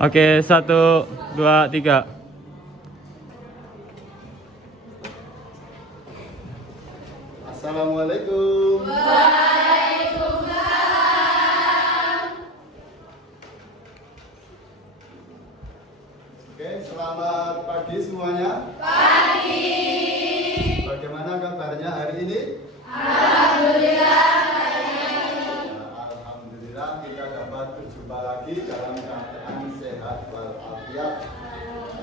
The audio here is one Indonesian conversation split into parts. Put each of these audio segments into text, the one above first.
Oke, 1, 2, 3. Assalamualaikum. Waalaikumsalam. Oke, selamat pagi semuanya. Pagi. Bagaimana kabarnya hari ini? Alhamdulillah. Alhamdulillah kita dapat berjumpa lagi dalam keadaan sehat walafiat.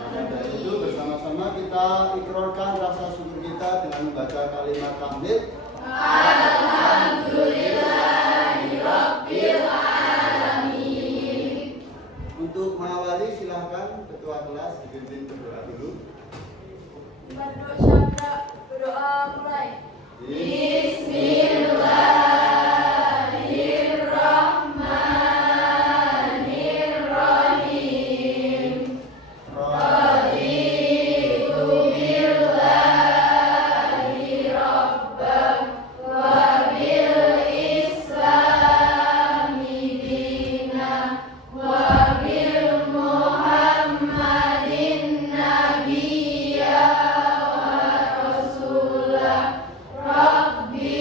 Dan dari itu bersama-sama kita ikrarkan rasa syukur kita dengan membaca kalimat tahmid. Alhamdulillahirabbil alamin. Untuk mengawali silahkan ketua kelas dipimpin berdoa dulu. Berdoa mulai. Bismillahirrahmanirrahim. Raditu billahi rabban wa bil islami dinan wa bil muhammadin nabiyya wa rasulah. Rabbi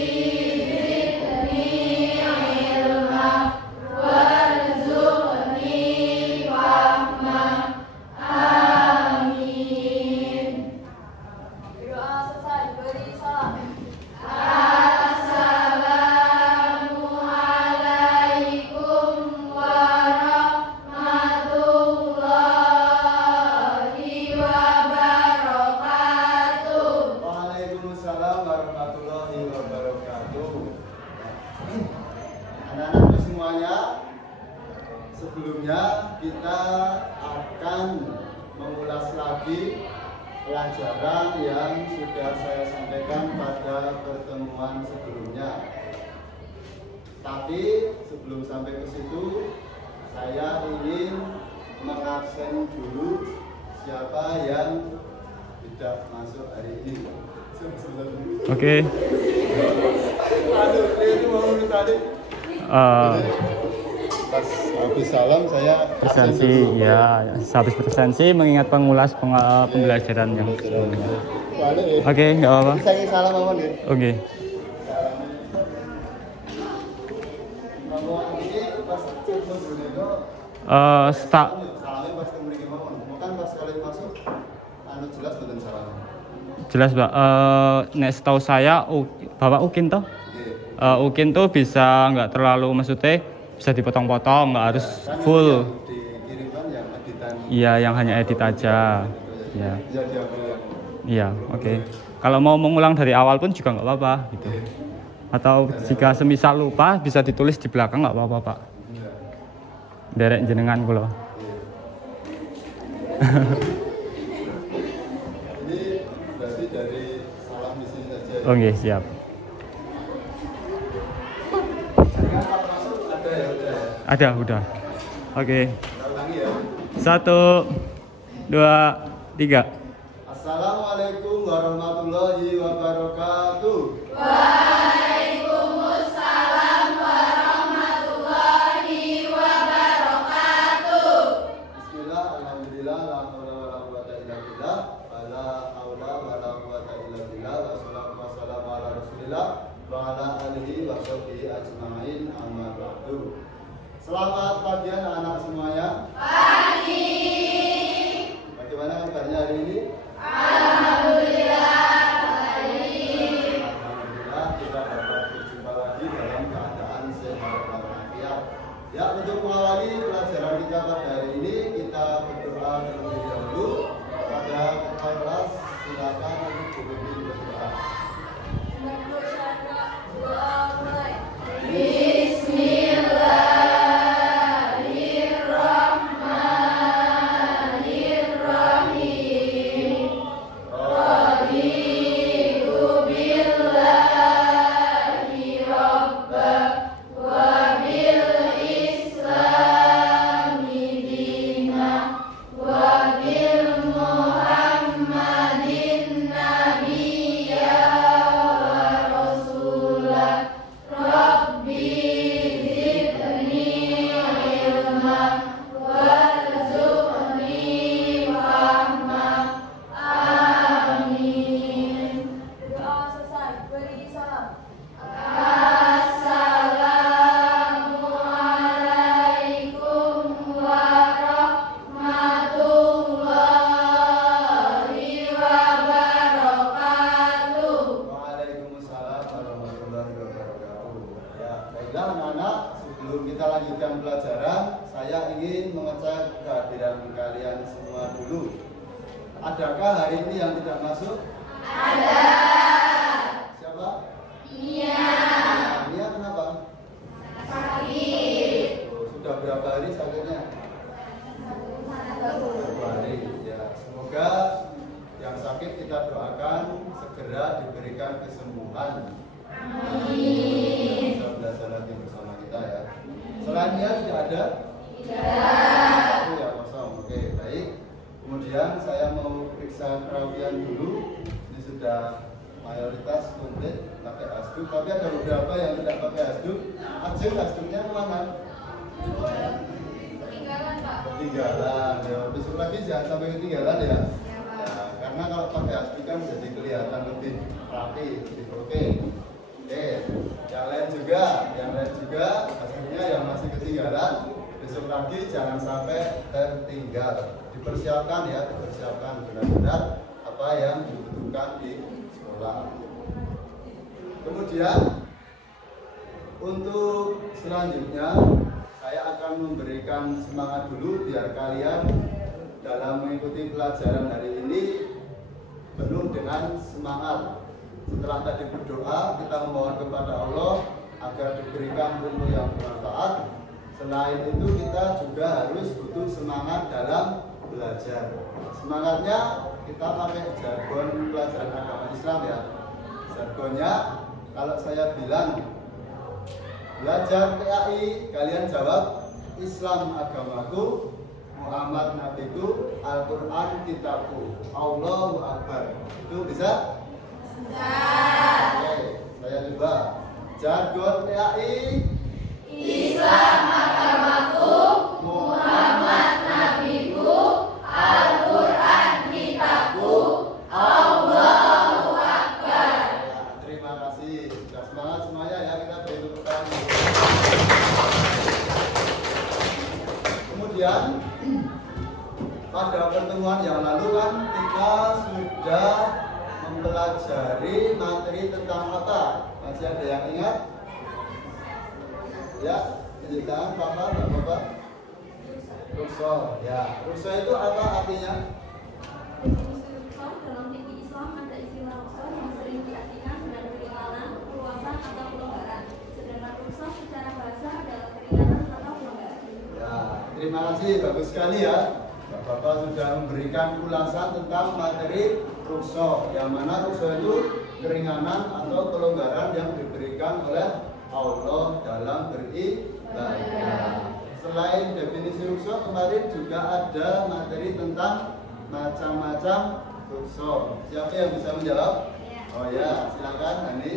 zidni ilma warzuqni fahma. Amin. Doa selesai, beri salam. Assalamualaikum warahmatullahi wabarakatuh. Waalaikumsalam warahmatullahi wabarakatuh. Anak-anakku semuanya, sebelumnya kita akan mengulas lagi pelajaran yang sudah saya sampaikan pada pertemuan sebelumnya. Tapi sebelum sampai ke situ, saya ingin mengabsen dulu siapa yang tidak masuk hari ini. Oke. Aduh, itu mau tadi. Pas habis salam saya Presensi, ya. Habis presensi mengingat pembelajaran yang sebelumnya. Oke, nggak apa-apa. Saya salam apa nih? Oke. Kamu ini pas cek dulu itu Start. salamnya pas kamu di gimana? Bukan pas kalian masuk, anu jelas betul salam. Jelas, Mbak. Nek setahu saya, Bapak Ukin toh? Ukin tuh bisa nggak terlalu, maksudnya bisa dipotong-potong, nggak harus full. Dikirimkan yang editan. Iya, yang hanya edit aja. Iya. Bisa diambil yang. Iya, oke. Kalau mau mengulang dari awal pun juga nggak apa-apa gitu. Atau jika semisal lupa bisa ditulis di belakang, nggak apa-apa, Pak. Derek jenengan kula. Ini berarti dari salam di sini saja. Oke, siap. Masuk ada ya udah. Ada, udah. Oke. Kita ulangi ya. 1, 2, 3. Assalamualaikum warahmatullahi wabarakatuh. Waalaikumsalam warahmatullahi wabarakatuh. Bismillah, alhamdulillah, la haula wala quwata illa billah, wala haula wala quwata illa billah, wassalatu wassalamu ala rasulillah, wa ala alihi wa sahbihi ajma'in, amma ba'du. Selamat pagi anak-anak semuanya. Pagi. Bagaimana kabarnya hari ini? Alhamdulillah baik. Alhamdulillah kita mengecek kehadiran kalian semua dulu. Adakah hari ini yang tidak masuk? Ada. Siapa? Iya. Nia kenapa? Sakit. Oh, sudah berapa hari sakitnya? 1 hari. Ya, semoga yang sakit kita doakan segera diberikan kesembuhan. Amin. Bisa belajar lagi bersama kita ya. Selain dia tidak ada? Tidak. Itu ya kosong. Oke, baik. Kemudian saya mau periksa perawian dulu. Ini sudah mayoritas komplit pakai hasduk, tapi ada beberapa yang tidak pakai hasduk. Ajeng hasduknya kemana? Ketinggalan, Pak. Ketinggalan. Ya, besok lagi jangan sampai ketinggalan ya. Ya, karena kalau pakai hasduk kan jadi kelihatan lebih rapi, lebih oke. Oke, yang lain juga hasduknya yang masih ketinggalan. Besok lagi jangan sampai tertinggal. Dipersiapkan ya, dipersiapkan benar-benar apa yang dibutuhkan di sekolah. Kemudian untuk selanjutnya saya akan memberikan semangat dulu biar kalian dalam mengikuti pelajaran hari ini penuh dengan semangat. Setelah tadi berdoa, kita memohon kepada Allah agar diberikan ilmu yang bermanfaat. Selain itu kita juga harus butuh semangat dalam belajar. Semangatnya kita pakai jargon pelajaran agama Islam ya. Jargonnya kalau saya bilang belajar PAI, kalian jawab Islam agamaku, Muhammad nabiku, Al-Quran kitabku, Allahu Akbar. Itu bisa? Bisa. Oke, saya coba. Jargon PAI, Islam agamaku, Muhammad nabiku, Al-Quran kitabku, Allahu Akbar. Ya, terima kasih. Sudah semangat semuanya ya, kita beri tepuk tangan. Kemudian pada pertemuan yang lalu kan kita sudah mempelajari materi tentang apa? Masih ada yang ingat? Ya, tunjukkan Bapak. Rukso. Ya, rukso itu apa artinya? Dalam fikih Islam ada istilah rukso yang sering diartikan dengan keringanan, keluasan atau pelonggaran. Sedangkan rukso secara bahasa adalah keringanan atau pelonggaran. Ya, terima kasih, bagus sekali ya. Bapak sudah memberikan ulasan tentang materi rukso, yang mana rukso itu keringanan atau kelonggaran yang diberikan oleh Allah dalam beribadah. Selain definisi rukso, kemarin juga ada materi tentang macam-macam rukso. Siapa yang bisa menjawab? Oh ya, silakan Hani.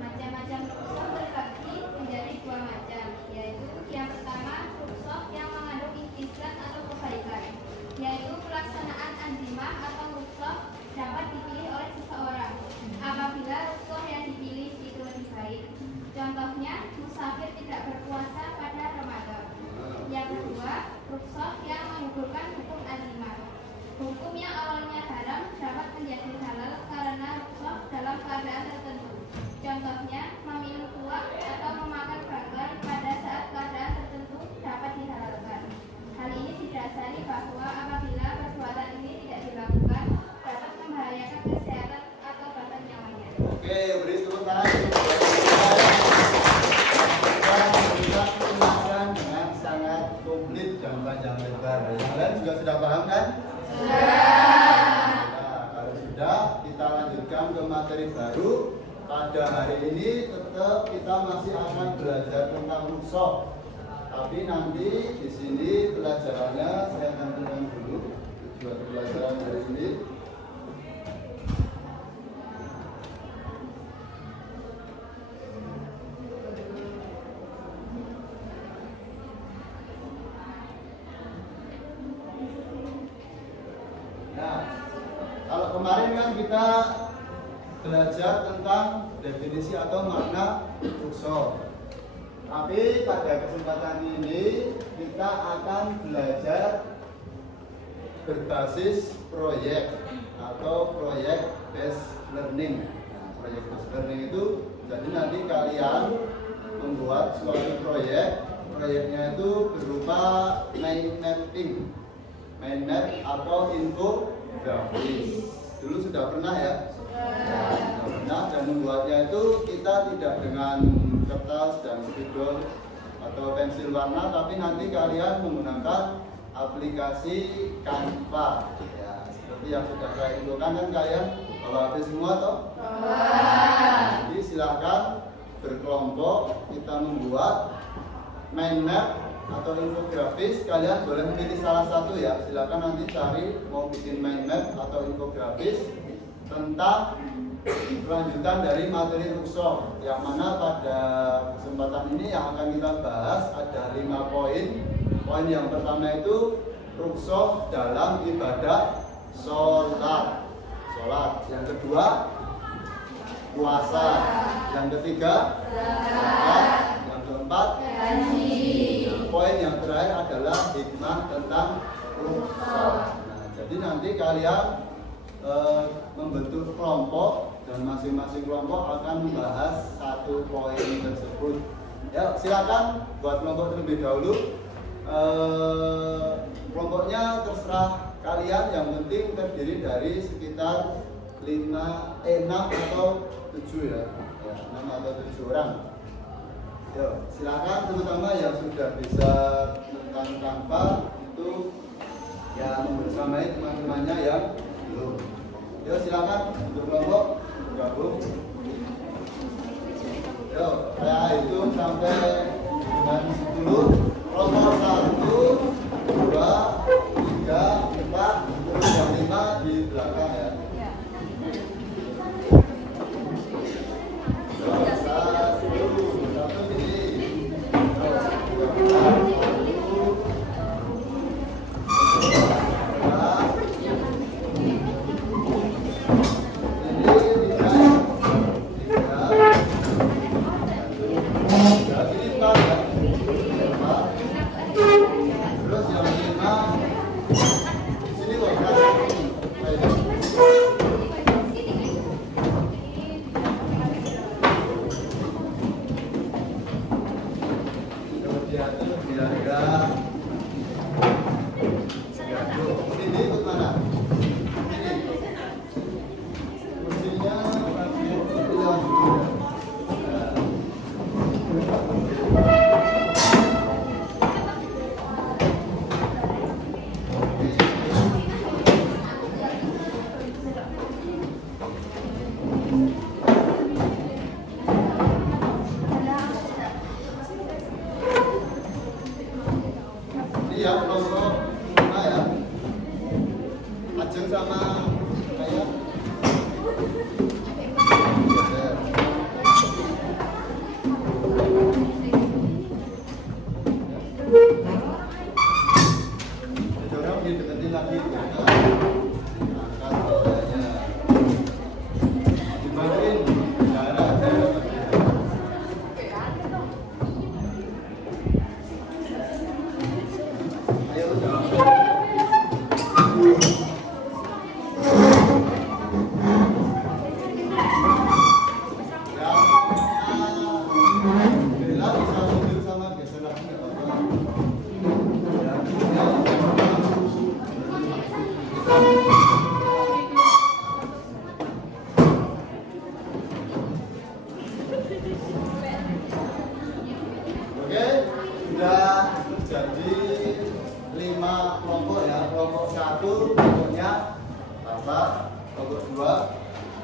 Macam-macam rukso terbagi menjadi 2 macam, yaitu yang pertama rukso yang mengandung intisat atau kebaikan, yaitu pelaksanaan azimah atau rukso dapat dipilih oleh seseorang apabila rukso yang dipilih itu lebih baik. Contohnya, musafir tidak berpuasa pada Ramadan. Yang kedua, rukso yang menggugurkan hukum azimah. Hukum yang awalnya haram dapat menjadi halal karena rukso dalam keadaan tertentu. Contohnya, meminum tuak atau memakan bakar pada saat keadaan tertentu dapat dihalalkan. Hal ini didasari bahwa apabila perbuatan ini tidak dilakukan dapat membahayakan kesehatan atau bahkan nyawanya. Oke, beri tepuk tangan. Kita menjelaskan dengan sangat komplit dan panjang lebar. Yang lain juga sudah paham kan? Nah, kalau sudah, kita lanjutkan ke materi baru. Pada hari ini tetap kita masih akan belajar tentang rukso. Tapi nanti di sini pelajarannya saya tampilkan dulu tujuan pelajaran hari ini. Nah, kalau kemarin kan kita belajar tentang definisi atau makna rukso. Tapi pada kesempatan ini kita akan belajar berbasis proyek atau proyek based learning. Nah, proyek based learning itu jadi nanti kalian membuat suatu proyek proyeknya itu berupa mind mapping, mind map atau infografis. Dulu sudah pernah ya? Sudah pernah, dan membuatnya itu kita tidak dengan kertas dan spidol atau pensil warna, tapi nanti kalian menggunakan aplikasi Canva ya, seperti yang sudah saya infokan. Kan kalian bawa HP semua toh? Jadi silahkan berkelompok kita membuat mind map atau infografis. Kalian boleh memilih salah satu ya, silahkan nanti cari mau bikin mind map atau infografis tentang kelanjutan dari materi Rukshoh, yang mana pada kesempatan ini yang akan kita bahas ada 5 poin. Poin yang pertama itu Rukshoh dalam ibadah sholat. Yang kedua puasa. Yang ketiga zakat. Yang keempat haji. Poin yang terakhir adalah hikmah tentang Rukshoh. Nah, jadi nanti kalian membentuk kelompok dan masing-masing kelompok akan membahas satu poin tersebut. Ya, silakan buat kelompok terlebih dahulu. Kelompoknya terserah kalian, yang penting terdiri dari sekitar 6 atau 7 ya. 6 atau 7 orang. Yo, silakan terutama yang sudah bisa tentang Canva itu ya membersamai teman-temannya yang belum. Yo, silakan untuk kelompok gabung. Yo, saya hitung sampai dengan 10. Kelompok 1, 2, 3, 4, terus yang 5 di belakang ya. Satu sini.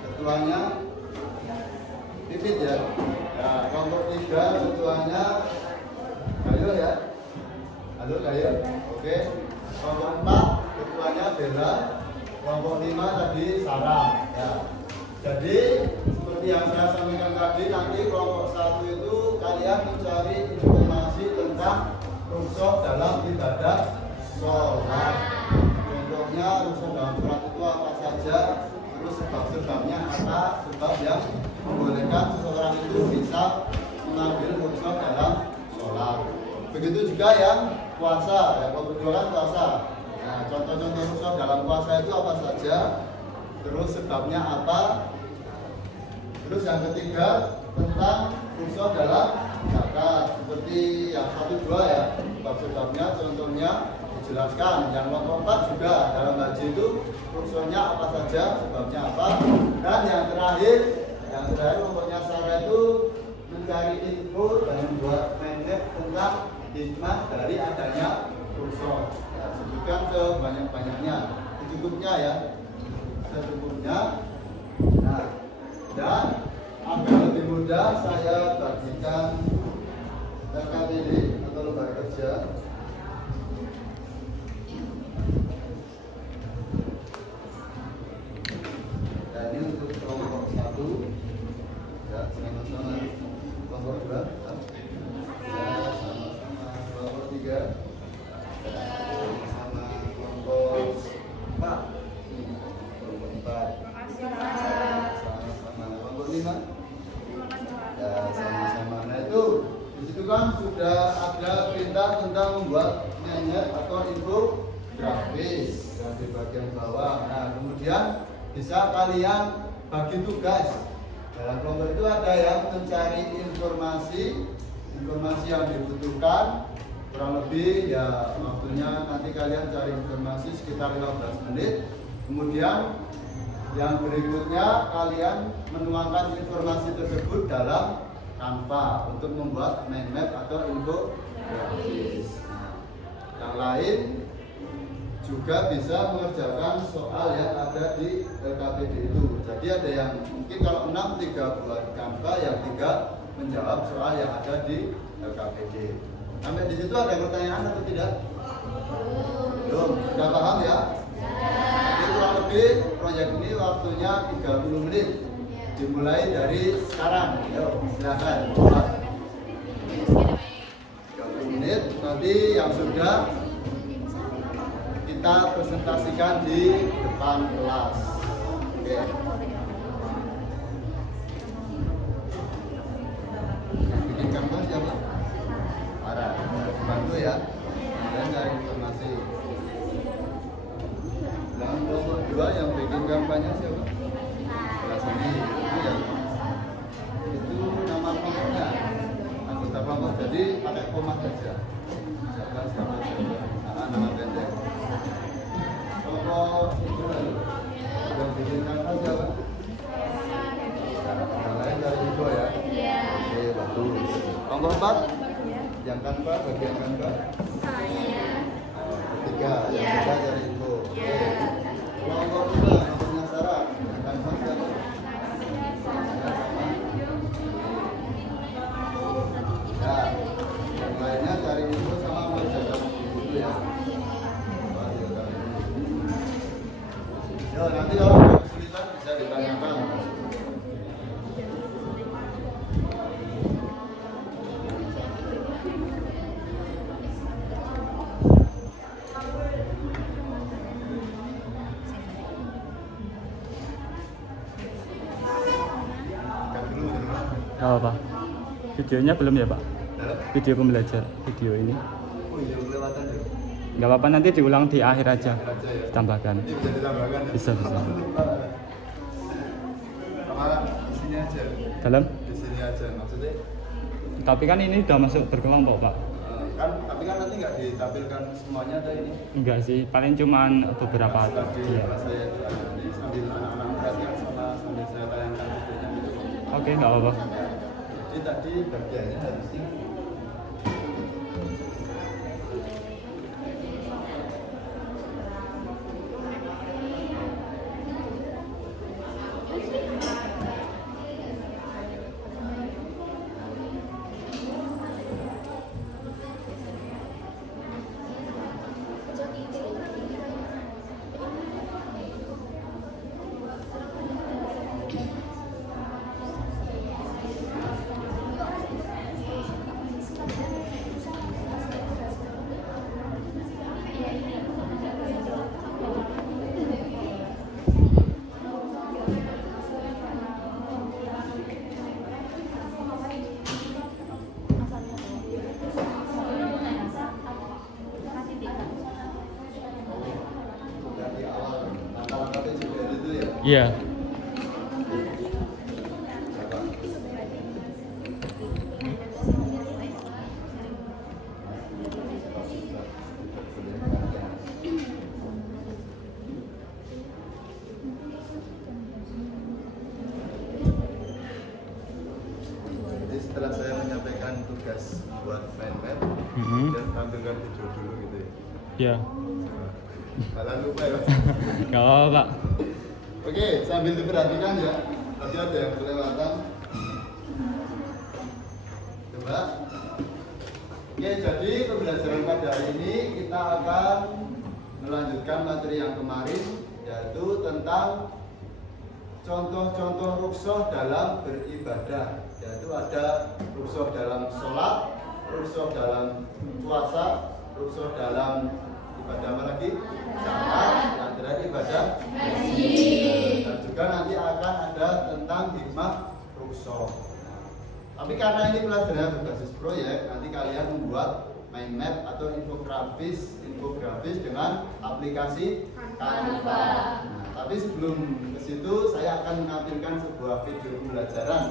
Ketuanya Pipit ya. Nah, kelompok 3 ketuanya Gayo ya. Halo Gayo. Oke. Kelompok 4 ketuanya Bella. Kelompok 5 tadi Sarah ya. Jadi seperti yang saya sampaikan tadi, nanti kelompok 1 itu kalian mencari informasi tentang Rukshoh dalam ibadah sholat. Contohnya Rukshoh dalam sholat itu apa saja, terus sebab-sebabnya apa, sebab yang membolehkan seseorang itu bisa mengambil Rukshoh dalam sholat. Begitu juga yang puasa, ya kelompok 2 kan puasa. Nah, contoh-contoh Rukshoh dalam puasa itu apa saja, terus sebabnya apa. Terus yang ketiga tentang Rukshoh dalam zakat. masyarakat seperti yang 1-2 ya, sebab-sebabnya contohnya dijelaskan. Yang kelompok 4 juga dalam haji itu fungsinya apa saja, sebabnya apa. Dan yang terakhir kelompoknya Sarah itu mencari info dan membuat mindmap tentang hikmah dari adanya kursus. Ya, sebutkan sebanyak-banyaknya, secukupnya ya, secukupnya. Nah, dan agar lebih mudah saya bagikan LKPD atau lembaga kerja. Dan ini untuk kelompok 1 ya, sama-sama. Kelompok 2 ya, sama-sama. Kelompok 3 sama kelompok 4. Kelompok 4 sama-sama. Kelompok 5 ya, sama-sama. Nah itu disitu kan sudah ada perintah tentang membuat mindmap atau infografis di bagian bawah. Nah kemudian bisa kalian bagi tugas. Dalam kelompok itu ada yang mencari informasi yang dibutuhkan, kurang lebih ya waktunya nanti kalian cari informasi sekitar 15 menit. Kemudian yang berikutnya kalian menuangkan informasi tersebut dalam Canva untuk membuat mindmap atau infografis. Yang lain juga bisa mengerjakan soal yang ada di LKPD itu. Jadi ada yang mungkin kalau 6, 3 buat Canva, yang 3 menjawab soal yang ada di LKPD. Sampai di situ ada pertanyaan atau tidak? Belum. Sudah paham ya? Jadi kurang lebih proyek ini waktunya 30 menit. Dimulai dari sekarang. Yuk, silakan. 30 menit. Nanti yang sudah kita presentasikan di depan kelas. Oke. Yang bikin gambar siapa? Para. Bantu ya. Kemudian cari informasi. Dan kelompok 2 yang bikin kampanye siapa? Kelas ini. Itu ya. Itu nama kelompoknya. Anggota kelompok. Jadi pakai koma saja. Siapa. Nama pendek. Kelompok itu yang bikin kampanye siapa? Yang lain dari info ya. Oke, bagus. Kelompok 4 yang Canva, bagian Canva. Ketiga, yang ketiga dari info. Kelompok 2 nomornya Sarah, yang Canva siapa? Ya, yang lainnya cari info sama menjaga itu ya. Yo, nanti kalau ada kesulitan bisa ditanyakan. Oh, Pak. Videonya belum ya, Pak? Video pembelajar, video ini. Oh iya, kelewatan ya. Nggak apa-apa, nanti diulang di akhir aja. Tambahkan. Ini bisa ditambahkan ya? Bisa. Sama di sini aja. Dalam? Di sini aja maksudnya. Tapi kan ini udah masuk berkelompok, Pak. Tapi kan nanti nggak ditampilkan semuanya ada ini. Enggak sih, paling cuman beberapa. Tadi Iya. saya nanti sambil anak-anak perhatian sama sambil saya tayangkan videonya gitu. Oke, nggak apa-apa. Jadi tadi bagiannya harus ini. Iya. tidur dulu gitu ya. Ya. Kalian lupa ya. Gak apa-apa, Pak. Oke, sambil diperhatikan ya. Tadi ada yang kelewatan. Coba. Oke, jadi pembelajaran pada hari ini kita akan melanjutkan materi yang kemarin, yaitu tentang contoh-contoh rukhsah dalam beribadah. Yaitu ada rukhsah dalam sholat, rukhsah dalam puasa, rukhsah dalam ibadah apa lagi? Zakat, dan terakhir ibadah haji. Dan juga nanti akan ada tentang hikmah rukhsah. Tapi karena ini pelajaran berbasis proyek, nanti kalian membuat mind map atau infografis dengan aplikasi Canva. Nah, tapi sebelum ke situ saya akan menampilkan sebuah video pembelajaran,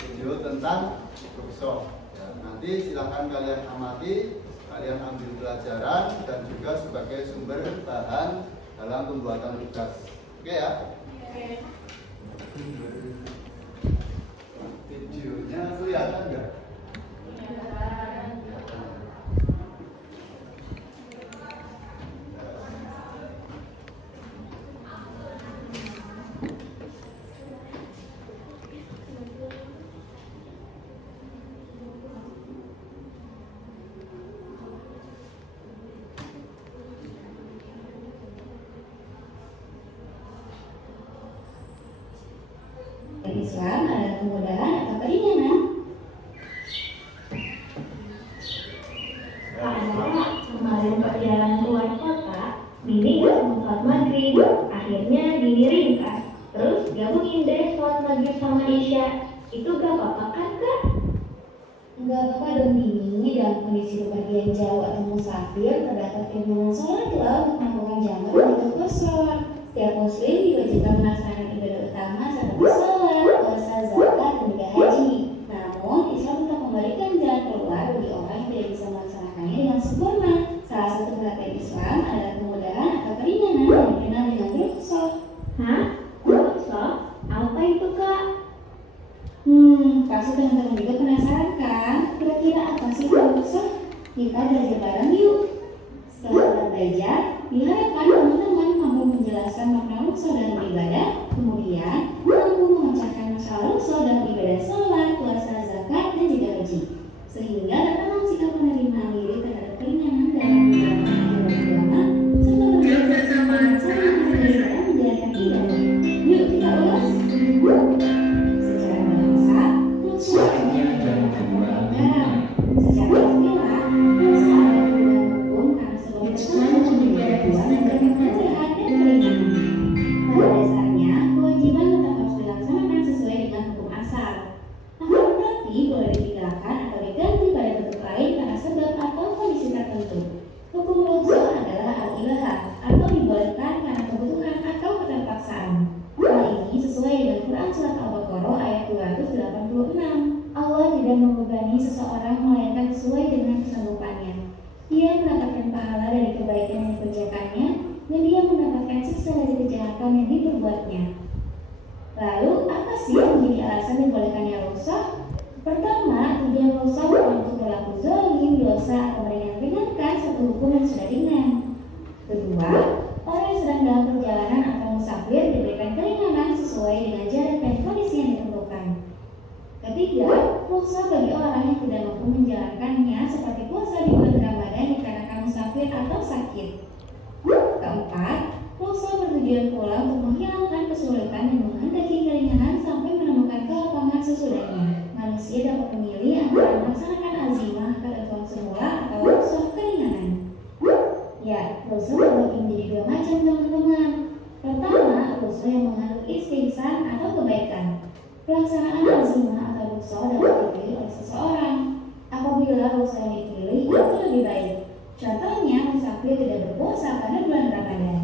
video tentang rukhsah. Ya, nanti silahkan kalian amati, kalian ambil pelajaran dan juga sebagai sumber bahan dalam pembuatan tugas. Oke ya? Oke. Videonya kelihatan nggak? Islam adalah kemudahan atau keringanan. Pak Nara kemarin perjalanan keluar kota, Bibi gak sempat maghrib, akhirnya Bibi ringkas. Terus gabungin deh sholat maghrib sama isya. Itu gak apa-apa kan Kak? Gak apa-apa dong Bibi, dalam kondisi bepergian jauh atau musafir terdapat keinginan sholat loh untuk melakukan jamak dan juga kosong. Setiap muslim diwajibkan melaksanakan ibadah utama seperti sholat, puasa, zakat, dan juga haji. Namun, Islam tetap memberikan jalan keluar bagi orang yang tidak bisa melaksanakannya dengan sempurna. Salah satu perhatian Islam adalah kemudahan atau keringanan yang dikenal dengan rukhsah. Hah? Rukhsah? Apa itu Kak? Pasti teman-teman juga penasaran kan? Kira-kira apa sih rukhsah? Kita belajar bareng yuk. Setelah kita belajar, diharapkan teman-teman mampu menjelaskan makna rukhsah dalam beribadah, kemudian mampu memecahkan masalah rukhsah dalam ibadah sholat, puasa, zakat, dan juga haji, sehingga dapat sikap penerimaan diri terhadap keringanan dalam menjalankan ibadah agama, serta belajar bersama cara menjalankan ibadah. Yuk kita ulas. Secara bahasa, rukhsah adalah menjalankan pelanggaran. Secara istilah, rukhsah adalah perubahan hukum karena sebuah ketentuan menjadi dua menjadi kemudahan dan keringanan. Pada dasarnya, kewajiban tetap harus dilaksanakan sesuai dengan hukum asal. Akan tetapi boleh ditinggalkan atau diganti pada bentuk lain karena sebab atau kondisi tertentu. Hukum rukhsah adalah al-ibahah atau dibolehkan karena kebutuhan atau keterpaksaan. Hal ini sesuai dengan Quran Surat Al-Baqarah ayat 286. Allah tidak membebani seseorang melainkan sesuai dengan kesanggupannya. Dia mendapatkan pahala dari kebaikan yang dikerjakannya, dan dia mendapatkan siksa dari kejahatan yang diperbuatnya. Lalu, apa sih yang menjadi alasan dibolehkannya rukhsah? Pertama, tujuan rukhsah bukan untuk berlaku zalim, dosa, atau meringankan satu hukum yang sudah ringan. Kedua, orang yang sedang dalam perjalanan atau musafir diberikan keringanan sesuai dengan jarak dan kondisi yang ditentukan. Ketiga, rukhsah bagi orang yang tidak mampu menjalankannya seperti puasa di bulan Ramadan dikarenakan musafir atau sakit. Keempat, rukhsah bertujuan pula untuk menghilangkan kesulitan dan menghendaki keringanan sampai menemukan kelapangan sesudahnya. Manusia dapat memilih antara melaksanakan azimah ketentuan semula atau rukhsah keringanan. Ya, rukhsah terbagi menjadi dua macam teman-teman. Pertama, rukhsah yang mengandung istihsan atau kebaikan. Pelaksanaan azimah atau rukhsah dapat dipilih oleh seseorang. Apabila rukhsah yang dipilih itu lebih baik. Contohnya, musafir tidak berpuasa pada bulan Ramadan.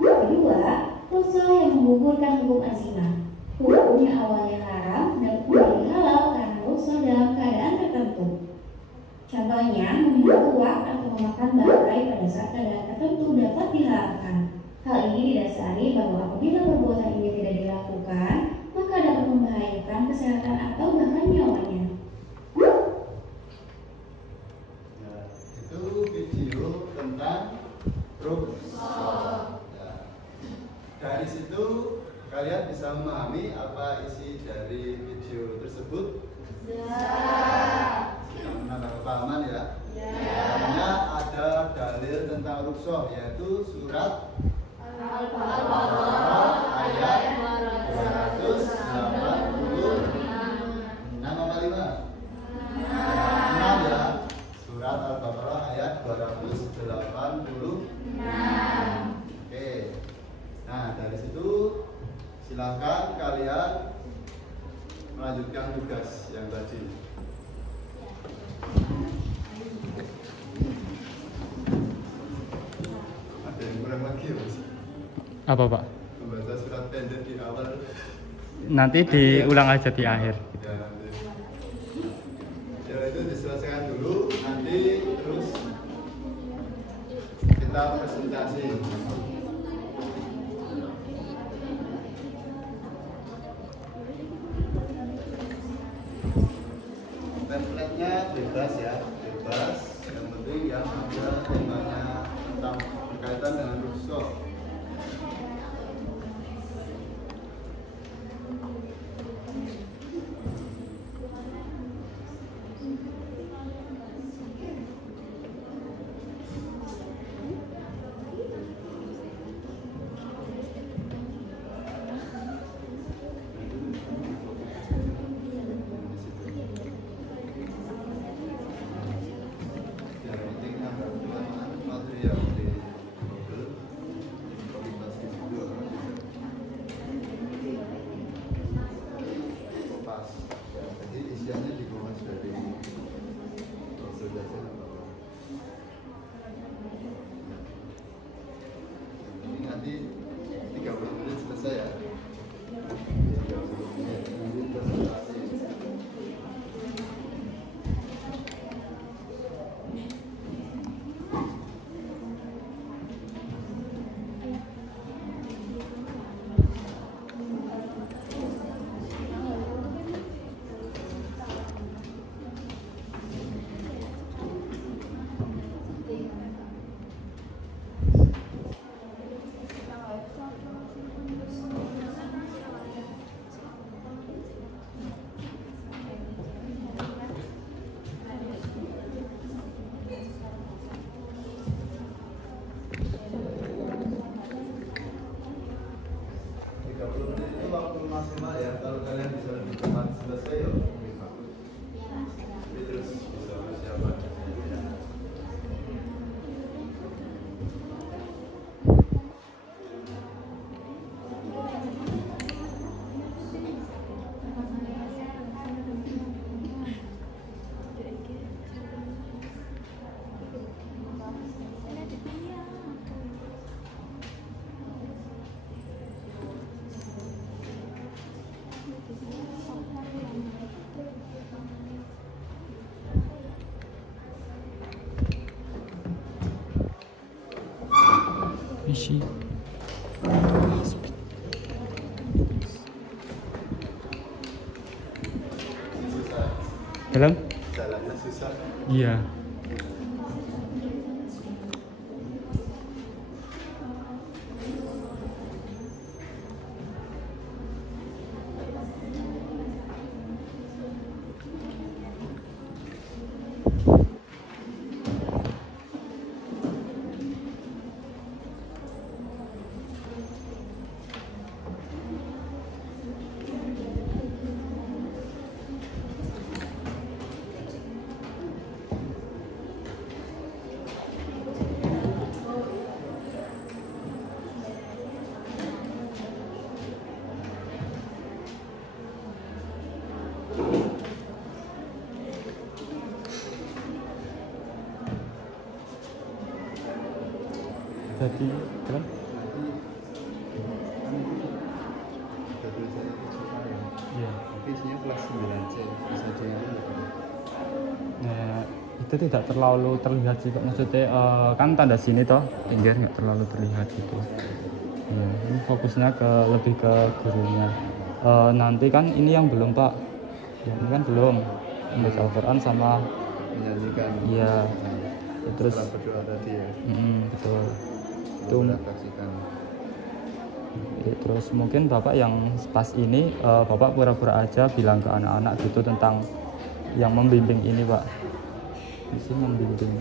Kedua, rukhsah yang menggugurkan hukum azimah. Hukum yang awalnya haram dapat menjadi halal karena rukhsah dalam keadaan tertentu. Contohnya, meminum tuak atau memakan bangkai pada saat keadaan tertentu dapat diharamkan. Hal ini didasari bahwa apabila perbuatan ini tidak dilakukan, maka dapat membahayakan kesehatan atau bahkan nyawanya. Itu video Ya. Dari situ kalian bisa memahami apa isi dari video tersebut. Sudah menambah kepahaman ya. Hanya ada dalil tentang rukhsah yaitu surat Al-Baqarah ayat 286 apa 5? 6 ya. Surat Al-Baqarah ayat 286. Oke. Nah, dari situ silakan kalian melanjutkan tugas yang tadi. Ada yang kurang lagi ya, Mas? Apa Pak? Membaca surat pendek di awal. Nanti diulang aja di akhir. Ya, nanti. Ya, itu diselesaikan dulu, nanti terus kita presentasi. Template-nya bebas ya, bebas. Yang penting yang ada temanya tentang berkaitan dengan rukhsah. Yang penting nambah material di Google, komunitas di situ pas. Jadi isiannya dikemas dari Google aja nggak apa-apa. Ini nanti 30 menit selesai ya. 30 menit nanti presentasi. Maksimal ya, kalau kalian bisa lebih cepat selesai ya lebih bagus. Jadi terus bisa persiapan ya. Isi. Susah, Dalam? jalannya susah. Iya. Jadi, dalam? Ada tulisannya kejutan ya. Iya. Tapi isinya kelas 9C, bisa diambil. Nah, itu tidak terlalu terlihat sih Pak. Maksudnya kan tanda sini toh pinggir nggak terlalu terlihat gitu. Ya, ini fokusnya lebih ke gurunya. Nanti kan ini yang belum Pak. Ya, ini kan belum membaca Al-Quran sama Menyanyikan. iya. Terus setelah berdoa tadi ya. betul. merefleksikan. Terus mungkin Bapak yang pas ini Bapak pura-pura aja bilang ke anak-anak gitu tentang yang membimbing ini Pak. Misi membimbing.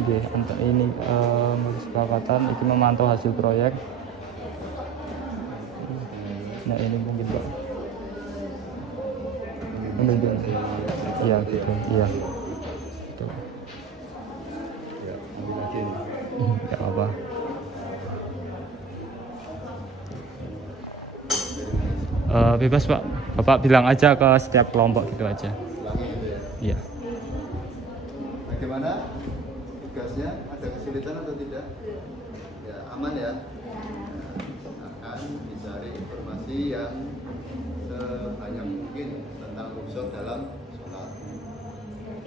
Nggih, ini kesepakatan iki memantau hasil proyek. Nah ini mungkin Pak. Membimbing. Iya gitu. Iya. Gitu. Ya, ambil lagi nih. Ya apa? Bebas Pak. Bapak bilang aja ke setiap kelompok gitu aja. Ulangi gitu ya. Iya. Bagaimana tugasnya? Ada kesulitan atau tidak? Ya, aman ya. Akan dicari informasi yang sebanyak mungkin tentang khusyuk dalam sholat.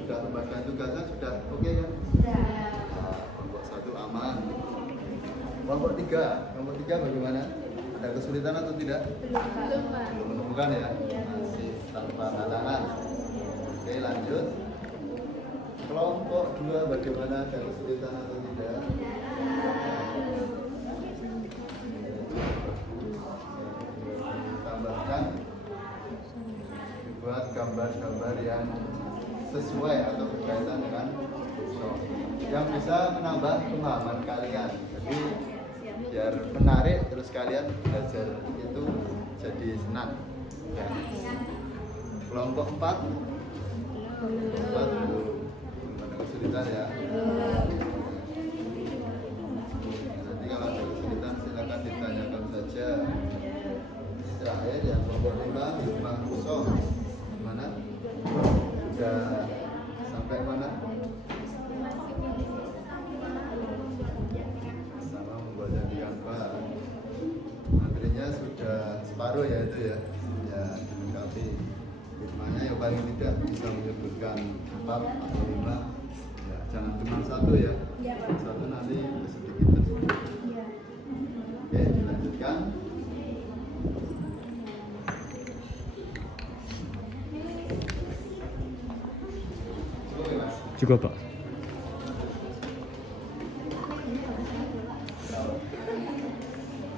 Sudah pembagian tugasnya sudah oke kan? Nah, kelompok 1 aman. Kelompok 3 bagaimana? Ada kesulitan atau tidak? Belum menemukan ya? Masih tanpa halangan. Oke, lanjut. Kelompok 2 bagaimana? Ada kesulitan atau tidak? Tambahkan dibuat gambar-gambar yang sesuai atau berkaitan dengan khusyuk yang bisa menambah pemahaman kalian. Jadi biar menarik terus kalian belajar itu jadi senang. Ya. Kelompok 4 belum ada kesulitan ya. Nanti kalau ada kesulitan silakan ditanyakan saja. Terakhir ya kelompok 5 hikmah khusyuk. Mana? Sudah sampai mana? Sama membuat jadi gambar. Materinya sudah separuh ya itu ya. Ya dilengkapi. Hikmahnya yang paling tidak bisa menyebutkan 4 atau 5. Ya, jangan cuma 1 ya. 1 nanti sedikit. Oke, dilanjutkan. Cukup Pak.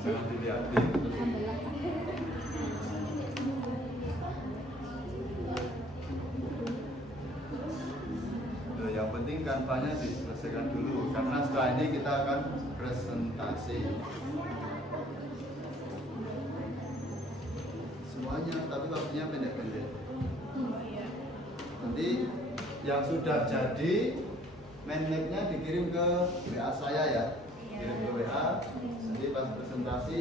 Jangan dilihatin. Yang penting kanvanya diselesaikan dulu karena setelah ini kita akan presentasi semuanya, tapi waktunya pendek-pendek. Nanti yang sudah jadi manmade-nya dikirim ke WA saya ya, kirim ke WA. Nanti pas presentasi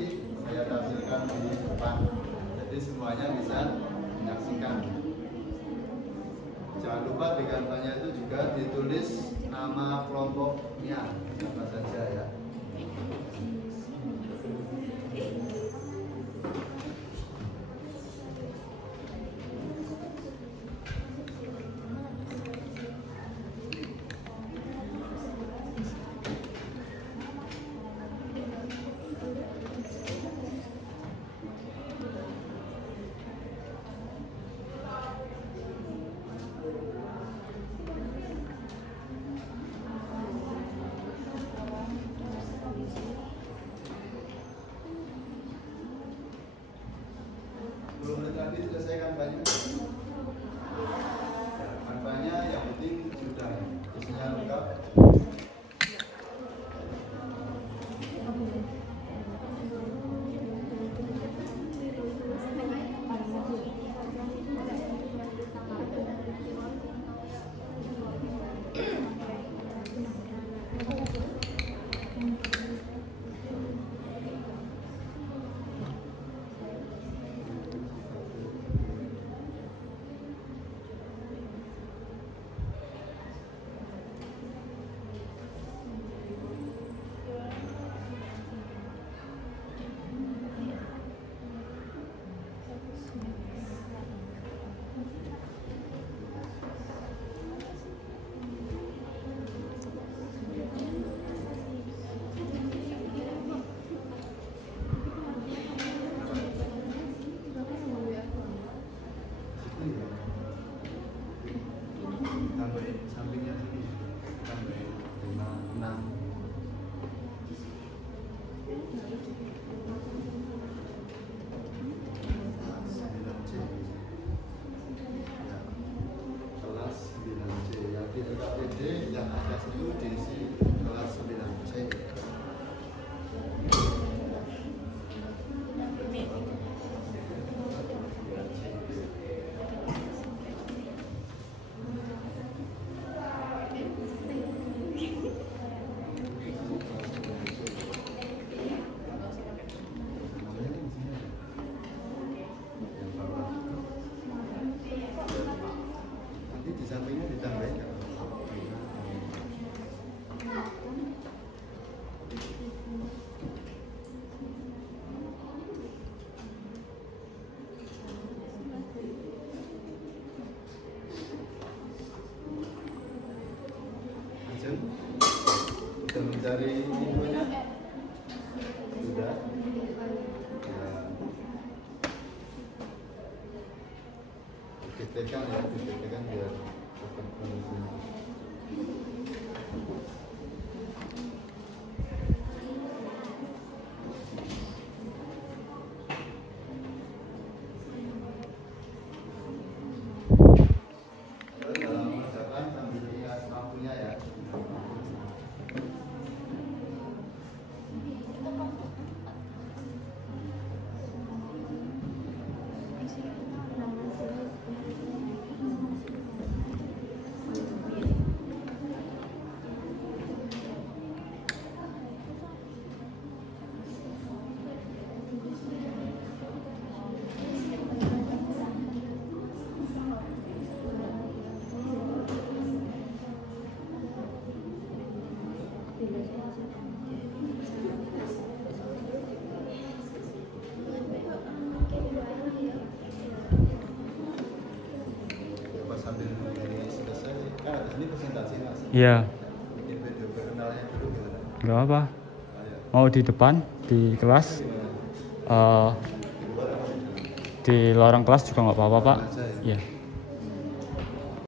saya tampilkan di depan, jadi semuanya bisa menyaksikan. Jangan lupa di kanvanya itu juga ditulis nama kelompoknya apa saja ya. Kelas 9C. Yang di LKPD yang atas itu diisi kelas 9C. Nanti di sampingnya ditambahin nggak? Ajeng, sudah mencari infonya? Sudah? Ya. Dipikirkan ya, dipikirkan biar cepat kondisinya. Terus dalam mengerjakan sambil lihat lampunya ya. Coba sambil dari selesai, kan habis ini presentasi mas. Iya, Bikin video perkenalannya dulu gimana? nggak apa. Ayo. Mau di depan di kelas, Gimana? di lorong kelas juga nggak apa-apa Pak. Aja ya. Iya.